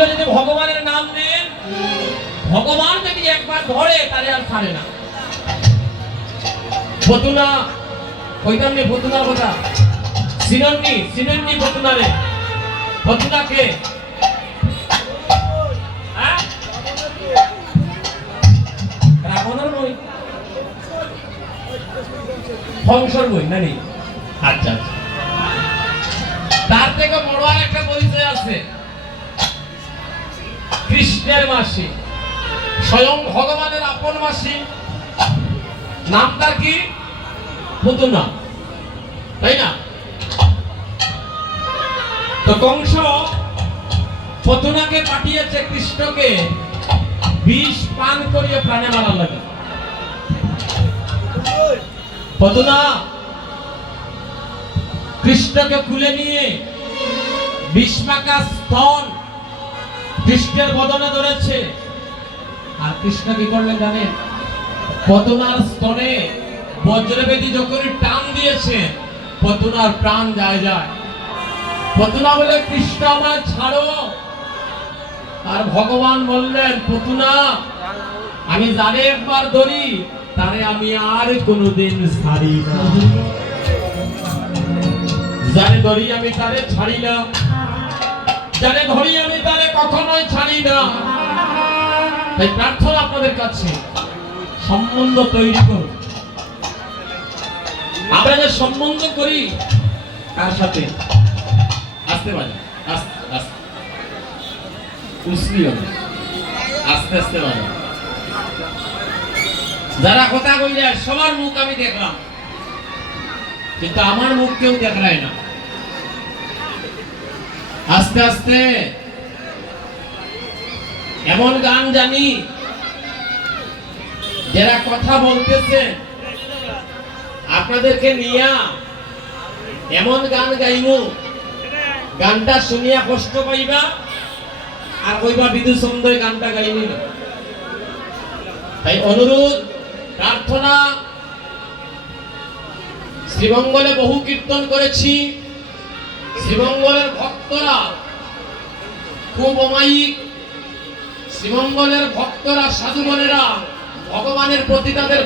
খুলে যদি ভগবানের নাম নেন, ভগবান যদি একবার ধরে তাহলে আর ছাড়ে না। পতুনা কইতাম নি, পতুনা কথা সিনন্নি পতুনা রে, পতুনা কে রাবণের বই, ধ্বংসর বই নানি। আচ্ছা আচ্ছা, তার থেকে বড় আর একটা পরিচয় আছে, কৃষ্ণের মাসি, স্বয়ং ভগবানের আপন মাসি, নাম তার কি? পুতনা, তাই না? তো কংস পুতনাকে পাঠিয়েছে কৃষ্ণকে বিষ পান করিয়ে প্রাণে মারার লাগে। পুতনা কৃষ্ণকে কুলে নিয়ে বিষ্মাকা স্তন কৃষ্ণের বদনে ধরেছে। আর কৃষ্ণ কি করলেন জানেন? পুতনার স্তনে বজ্রবেদী যখন টান দিয়েছে, পুতনার প্রাণ যায়। পুতনা বলে, কৃষ্ণ আমায় ছাড়ো। আর ভগবান বললেন, পুতনা আমি যারে একবার ধরি তারে আমি আর কোনোদিন ছাড়ি না, যারে ধরি আমি তারে ছাড়ি না, যারে ধরি আমি তারে কখনোই ছাড়ি না। তাই প্রার্থনা আপনাদের কাছে, সম্বন্ধ তৈরি করুন। আমরা যে সম্বন্ধ করি কার সাথে? আস্তে বাজে, আস্তে আস্তে উসলি হবে, আস্তে আস্তে বাজে। যারা কথা কইলে সবার মুখ আমি দেখলাম, কিন্তু আমার মুখ কেউ দেখায় না। আস্তে আস্তে এমন গান জানি যারা কথা বলতেছে আপনাদেরকে নিয়া, এমন গান গাইমু, গানটা শুনিয়া কষ্ট পাইবা আর কইবা বিদু সুন্দর গানটা গাইনি না। তাই অনুরোধ, প্রার্থনা, শ্রীমঙ্গলে বহু কীর্তন করেছি, শ্রীমঙ্গলের ভক্তরা খুব অমায়িক, শ্রীমঙ্গলের ভক্তরা সাধু মনেরা ভগবানের প্রতি তাদের